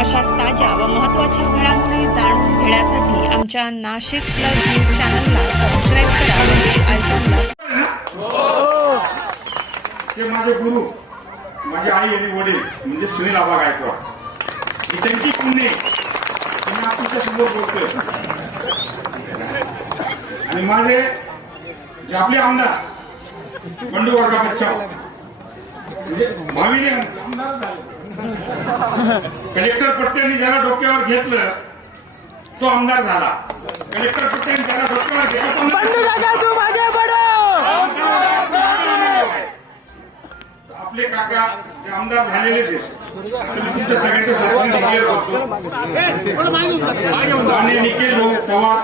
अशाच ताज्या व महत्त्वाच्या घडामोडी जाणून घेण्यासाठी आमच्या नाशिक प्लस न्यूज चॅनलला सबस्क्राईब करा व बेल आयकॉनला ते माझे गुरु माझी आई आणि वडील म्हणजे सुनील आबा गायकवाड. ही त्यांची पुण्य त्यांना की तुमच्यासमोर बोलतोय आणि माझे जे आपले आमदार बंडू वर्गा बच्चा म्हणजे भावीने आमदार कलेक्टर पट्ट्यांनी ज्याला डोक्यावर घेतलं तो आमदार झाला. कलेक्टर पट्ट्यांनी ज्याला डोक्यावर घेतलं आपले काका जे आमदार झालेलेच आहेत असं मी तुमच्या सगळ्यांच्या आणि निखिल भाऊ पवार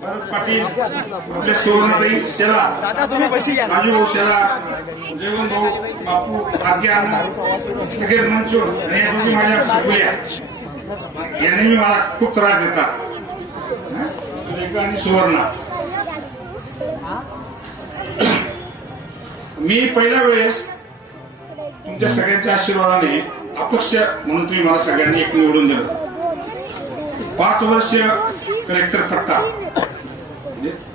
भरत पाटील आपले सुवर्णताई शेला राजू भाऊ शेला जेवण भाऊ बापू आज्ञा अण्णा सगळे मनसूर आणि या दोन्ही माझ्या शिकवल्या यांनी मला खूप त्रास देतात. सुरेखा आणि सुवर्णा. मी पहिल्या वेळेस तुमच्या सगळ्यांच्या आशीर्वादाने अपक्ष म्हणून तुम्ही मला सगळ्यांनी एक निवडून दिलं. पाच वर्ष कलेक्टर पट्टा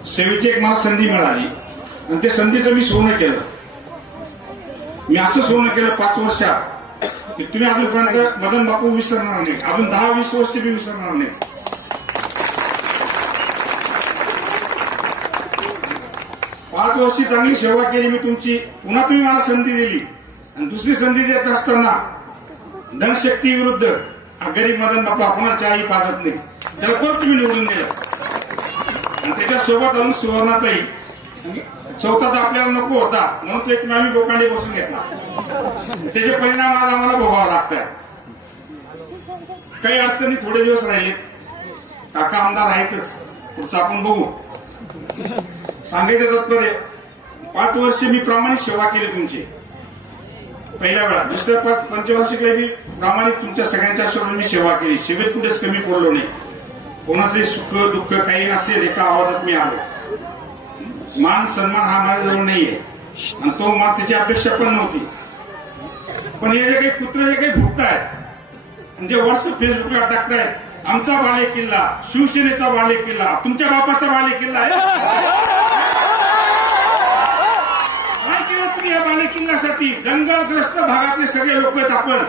सेवेची एक मला संधी मिळाली. आणि त्या संधीचं मी सोनं केलं. मी असं सोनं केलं पाच वर्षात की तुम्ही अजूनपर्यंत मदन बापू विसरणार नाही अजून दहा वीस वर्ष मी विसरणार नाही पाच वर्षी चांगली सेवा केली मी तुमची. पुन्हा तुम्ही मला संधी दिली. आणि दुसरी संधी देत असताना धनशक्ती विरुद्ध गरीब मदन बापू आपणाला आई पाजत नाही. त्याला परत तुम्ही निवडून दिलं? आणि त्याच्यासोबत अजून सुवर्णातही चौथा तर आपल्याला नको होता म्हणून तो एक आम्ही लोकांनी बसून घेतला. त्याचे परिणाम आज आम्हाला भोगावा लागतात काही अडचणी थोडे दिवस राहिलेत. काका आमदार आहेतच. पुढचं आपण बघू. सांगायचं तात्पर्य पाच वर्ष मी प्रामाणिक सेवा केली तुमची. पहिल्या वेळा. दुसऱ्या पाच पंचवार्षिकला मी प्रामाणिक तुमच्या सगळ्यांच्या सोबत मी सेवा केली. सेवेत कुठेच कमी पडलो नाही. कोणाचे सुख दुःख काही असेल एका आवाजात मी आलो. मान सन्मान हा माझ्याजवळ नाहीये. आणि तो मान त्याची अपेक्षा पण नव्हती. पण हे जे काही कुत्रे जे काही भुकतायत आणि जे व्हॉट्सअप फेसबुकला टाकतायत आमचा बाले किल्ला शिवसेनेचा बाले किल्ला तुमच्या बापाचा बाले किल्ला आहे काय केलं तुम्ही या बाले दंगलग्रस्त भागातले सगळे लोक आहेत आपण.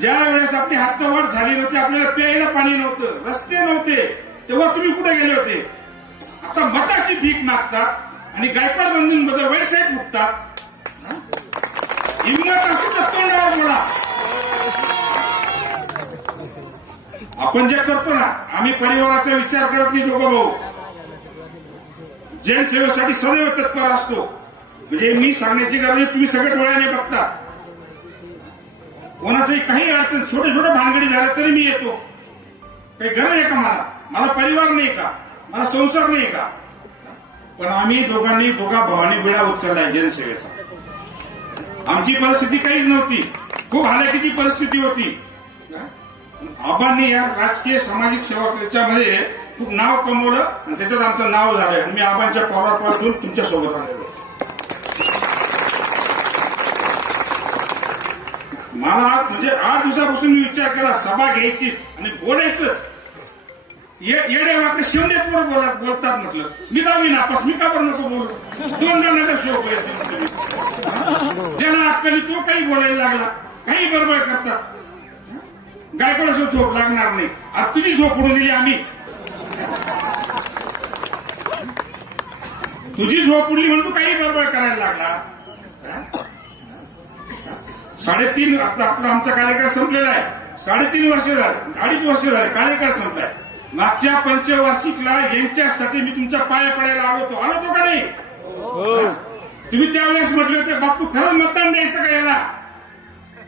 ज्या वेळेस आपली हद्दवाढ झाली नव्हती आपल्याला प्यायला पाणी नव्हतं रस्ते नव्हते तेव्हा तुम्ही कुठे गेले होते? आता मताची भीक मागतात आणि गायकवाड बंधूंबद्दल वेबसाईट मुकतात हिंमत असू तोंडावर बोला आपण जे करतो ना आम्ही परिवाराचा विचार करत नाही दोघं भाऊ. जैन सेवेसाठी सदैव तत्पर असतो. म्हणजे मी सांगण्याची गरज तुम्ही सगळे डोळ्याने बघता. कोणाचंही काही अडचण छोटे छोटे भानगडी झाल्या तरी मी येतो. काही गरज आहे का मला? मला परिवार नाही का? मला संसार नाही का? पण आम्ही दोघांनी दोघा भावानी विडा उचललाय जनसेवेचा. आमची परिस्थिती काहीच नव्हती. खूप हालाकीची परिस्थिती होती. आबांनी या राजकीय सामाजिक सेवाच्यामध्ये खूप नाव कमवलं आणि त्याच्यात आमचं नाव झालंय आणि मी आबांच्या पवारापासून तुमच्यासोबत आलेलो. मला म्हणजे आठ दिवसापासून मी विचार केला सभा घ्यायची आणि बोलायचं. येडे वाकडे शेवडे पोर बोलत बोलतात म्हटलं. मी दहावी नापास? मी का बरं नको बोलू? दोनदा नगर शोक ज्याला अक्कली तो काही बोलायला लागला. काही बरोबर करतात. गायकवाडाचं झोप लागणार नाही. आज तुझी झोप उडून दिली आम्ही. तुझी झोप उडली म्हणून तू काही बरोबर करायला लागला. साडेतीन आता आपला आमचा कार्यकाळ संपलेला आहे. साडेतीन वर्ष झाले अडीच वर्ष झाले कार्यकाळ संपलाय. मागच्या पंचवार्षिकला यांच्यासाठी मी तुमच्या पाया पडायला आलो होतो. आलो होतो का नाही? तुम्ही त्यावेळेस म्हटले होते बापू खरंच मतदान द्यायचं का याला?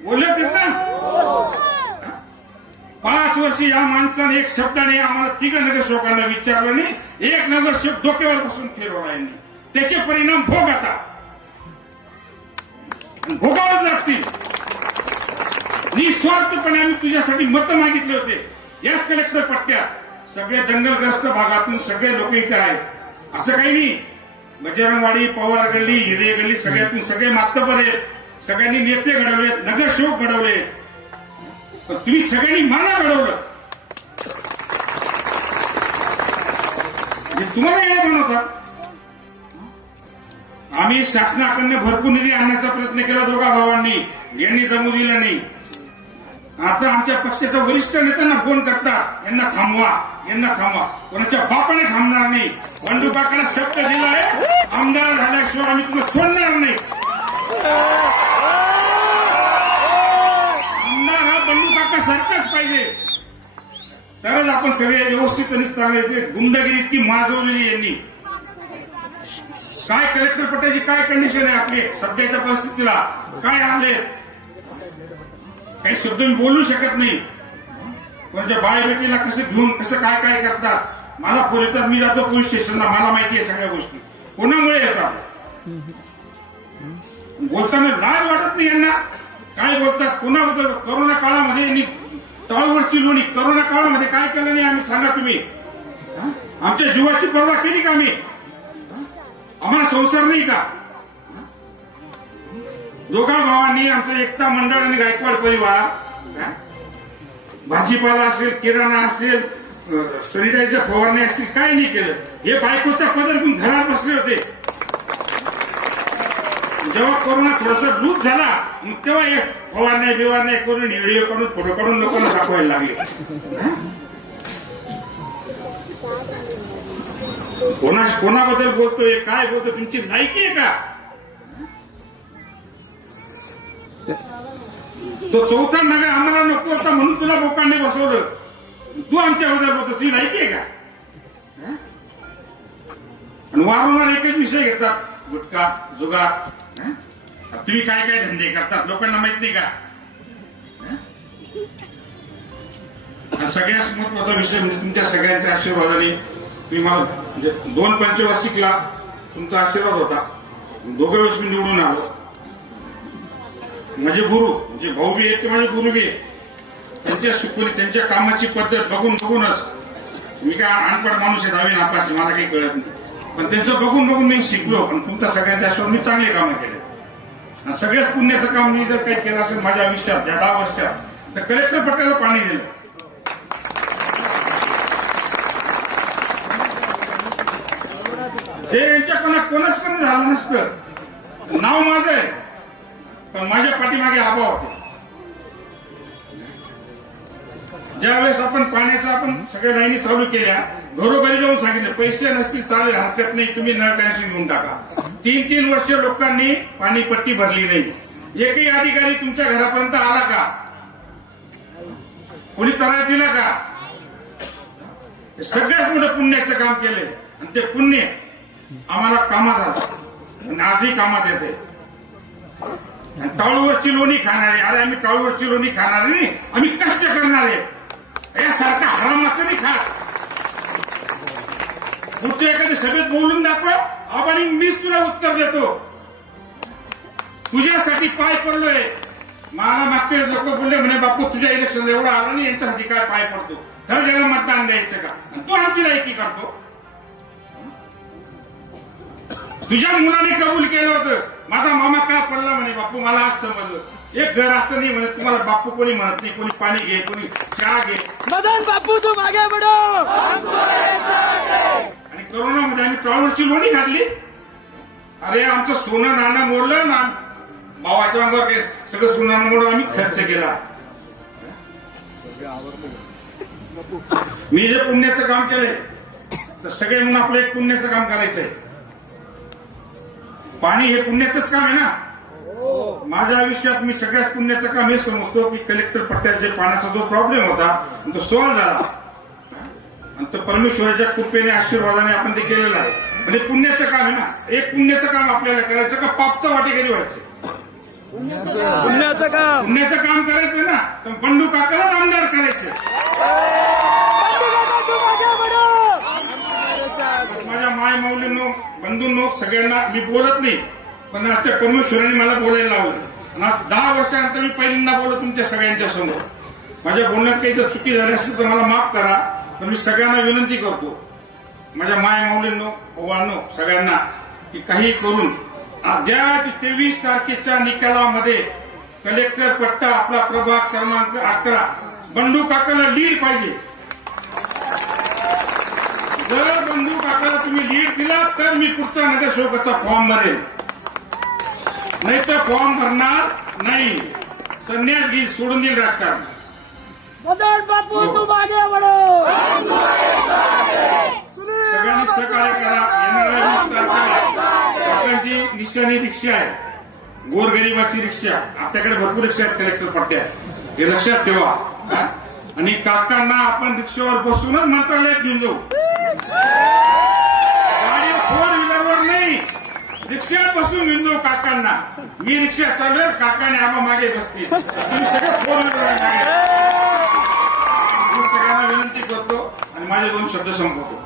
बोलले होते ना पाच वर्ष या माणसाने एक शब्दाने आम्हाला तिघ नगरसेवकांना विचारलं नाही एक नगरसेवक डोक्यावर बसून फिरवला यांनी. त्याचे परिणाम भोग आता. भोगावच लागतील. निस्वार्थपणे आम्ही तुझ्यासाठी मतं मागितले होते. याच कलेक्टर पट्ट्यात सगळे दंगलग्रस्त भागातून सगळे लोक इथे आहेत. असं काही नाही. बजरंगवाडी पवार गल्ली हिरे गल्ली सगळ्यातून सगळे मातबर आहेत. सगळ्यांनी नेते घडवलेत नगरसेवक घडवले पण तुम्ही सगळ्यांनी मला घडवलं. म्हणजे तुम्हाला हे बनवतात आम्ही शासनाकडनं भरपूर निधी आणण्याचा प्रयत्न केला दोघा भावांनी. यांनी जमू दिला नाही. आता आमच्या पक्षाच्या वरिष्ठ नेत्यांना फोन करतात यांना थांबवा यांना थांबवा. कोणाच्या बापाने थांबणार नाही. बंडू काकाला शब्द दिला आहे. आमदार झाल्याशिवाय आम्ही तुला सोडणार नाही. आमदार हा बंडू काका सारखाच पाहिजे. तरच आपण सगळे व्यवस्थित आणि चांगले गुंडगिरी इतकी माजवलेली यांनी. काय कलेक्टर पटायची काय कंडिशन आहे आपली सध्याच्या परिस्थितीला? काय आले काही शब्द मी बोलू शकत नाही. कोणाच्या बाय बेटीला कसं घेऊन कसं काय काय करतात मला फोन येतात मी जातो पोलीस स्टेशनला मला माहिती आहे सगळ्या गोष्टी. कोणामुळे येतात? बोलताना लाज वाटत नाही यांना. काय बोलतात? कोणाबद्दल? करोना काळामध्ये यांनी टाळूवरची लोणी करोना काळामध्ये काय केलं नाही आम्ही? सांगा तुम्ही. आमच्या जीवाची पर्वा केली का आम्ही? आम्हाला संसार नाही का? दोघा भावांनी आमचं एकता मंडळ आणि गायकवाड परिवार भाजीपाला असेल किराणा असेल सॅनिटायझर फवारणी असतील काय नाही केलं. हे बायकोचा पदर घेऊन घरात बसले होते. जेव्हा कोरोना थोडासा लूप झाला मग तेव्हा हे फवारण्या बिवारण्या करून व्हिडिओ करून फोटो काढून लोकांना दाखवायला लागले. कोणा कोणाबद्दल बोलतोय काय बोलतोय तुमची लायकी आहे का? तो चौथा नव्या आम्हाला नको होता म्हणून तुला लोकांनी बसवलं. तू आमच्याबद्दल बोलतो ती माहिती आहे का? आणि वारंवार एकच विषय घेतात गुटखा जुगार तुम्ही काय काय धंदे करतात लोकांना माहीत नाही का? सगळ्यात महत्त्वाचा विषय म्हणजे तुमच्या सगळ्यांच्या आशीर्वादाने तुम्ही मला म्हणजे दोन पंचवार्षिकला तुमचा आशीर्वाद होता. दोघं वेळेस मी निवडून आलो. म्हणजे गुरु जे भाऊ बी आहेत ते माझे गुरु बी आहेत. त्यांच्या सुखोली त्यांच्या कामाची पद्धत बघून बघूनच. मी काय अनपड माणूस आहे दहावी नापास मला काही कळत नाही. पण त्यांचं बघून बघून मी शिकलो पण तुमच्या सगळ्यांच्या आश्वास मी चांगले कामं केले. आणि सगळ्याच पुण्याचं काम मी जर काही केलं असेल माझ्या आयुष्यात या दहा वर्षात तर कलेक्टर पट्ट्याला पाणी दिलं. हे यांच्याकडनं कोणाच कमी झालं नसतं. नाव माझं आहे. पण माझ्या पाठीमागे आबा होते. ज्यावेळेस आपण पाण्याचा आपण सगळ्या लाईनी चालू केल्या घरोघरी जाऊन सांगितलं पैसे नसतील चालेल हरकत नाही तुम्ही नळ कनेक्शन घेऊन टाका. तीन तीन वर्ष लोकांनी पाणीपट्टी भरली नाही. एकही अधिकारी तुमच्या घरापर्यंत आला का? कोणी त्रास दिला का? हे सगळ्यात मोठं पुण्याचं काम केलंय. आणि ते पुण्य आम्हाला कामात आलं. आणि आजही कामात येते. टाळूवरची लोणी खाणारे. अरे आम्ही टाळूवरची लोणी खाणारे नाही. आम्ही कष्ट करणारे. यासारखा हरामाचं नाही खात पुढच्या एखाद्या सभेत बोलून दाखव. आबानी मीच तुला उत्तर देतो. तुझ्यासाठी पाय पडलोय. मला मागचे लोक बोलले म्हणे बापू तुझ्या इलेक्शन एवढं आलं नाही. यांच्यासाठी काय पाय पडतो? खरं ज्याला मतदान द्यायचं का? तू आमची लायकी करतो. तुझ्या मुलाने कबूल केलं होतं. माझा मामा का पडला म्हणे बापू मला आज समजलं. एक घर असं नाही म्हणे तुम्हाला बापू कोणी म्हणत नाही. कोणी पाणी घे कोणी चहा घे. मदन बापू तुम आगे बढ़ो आणि करोनामध्ये आम्ही ट्रॉवरची लोणी घातली. अरे आमचं सोनं नाणं मोडलं ना. भावाच्या अंगावर काय सगळं सोनं नाणं मोडून आम्ही खर्च केला. मी जे पुण्याचं काम केलंय तर सगळे म्हणून आपलं एक पुण्याचं काम करायचंय. पाणी हे पुण्याचंच काम आहे ना? माझ्या आयुष्यात मी सगळ्यात पुण्याचं काम हे समजतो की कलेक्टर पट्ट्यात जे पाण्याचा जो प्रॉब्लेम होता तो सॉल्व्ह झाला. आणि तो परमेश्वराच्या कृपेने आशीर्वादाने आपण ते केलेलं आहे. म्हणजे पुण्याचं काम आहे ना? एक पुण्याचं काम आपल्याला करायचं का पापचं वाटेकरी व्हायचं? पुण्याचं काम. पुण्याचं काम करायचं ना? तर बंडू काकालाच आमदार करायचं बंडू काका तुम आगे बढ़ो माझ्या माय माऊलींनो बंधूंनो सगळ्यांना मी बोलत नाही पण आज त्या परमेश्वराने मला बोलायला लावलं. आणि आज दहा वर्षानंतर मी पहिल्यांदा बोलत तुमच्या सगळ्यांच्या समोर. माझ्या बोलण्यात काही जर चुकी झाली असेल तर मला माफ करा पण मी सगळ्यांना विनंती करतो. माझ्या माय माऊलींनो ओवांनो सगळ्यांना की काही करून ज्या तेवीस तारखेच्या निकालामध्ये कलेक्टर पट्टा आपला प्रभाग क्रमांक अकरा बंडू काकाला लीड पाहिजे. जर बंडू काकाला तुम्ही लीड दिला तर मी पुढचा नगरसेवकाचा फॉर्म भरेल. नाही तर फॉर्म भरणार नाही. संन्यास घेईल सोडून देईल राजकारण. मदन बापू तुम आगे बढ़ो सुनील सगळ्यांनी सहकार्य करा. येणाऱ्या काकांची निशाणी रिक्षा आहे. गोरगरिबाची रिक्षा. आपल्याकडे भरपूर रिक्षा आहेत कलेक्टर पट्ट्यात. हे लक्षात ठेवा. हा? आणि काकांना आपण रिक्षावर बसूनच मंत्रालयात घेऊन जाऊ. गाडी फोर व्हीलरवर नाही. रिक्षात बसून घेऊन जाऊ काकांना. मी रिक्षा चालवेल काकाने आम्हा मागे बसतील. तुम्ही सगळे फोर व्हीलरवर मागे मी सगळ्यांना विनंती करतो आणि माझे दोन शब्द संपवतो.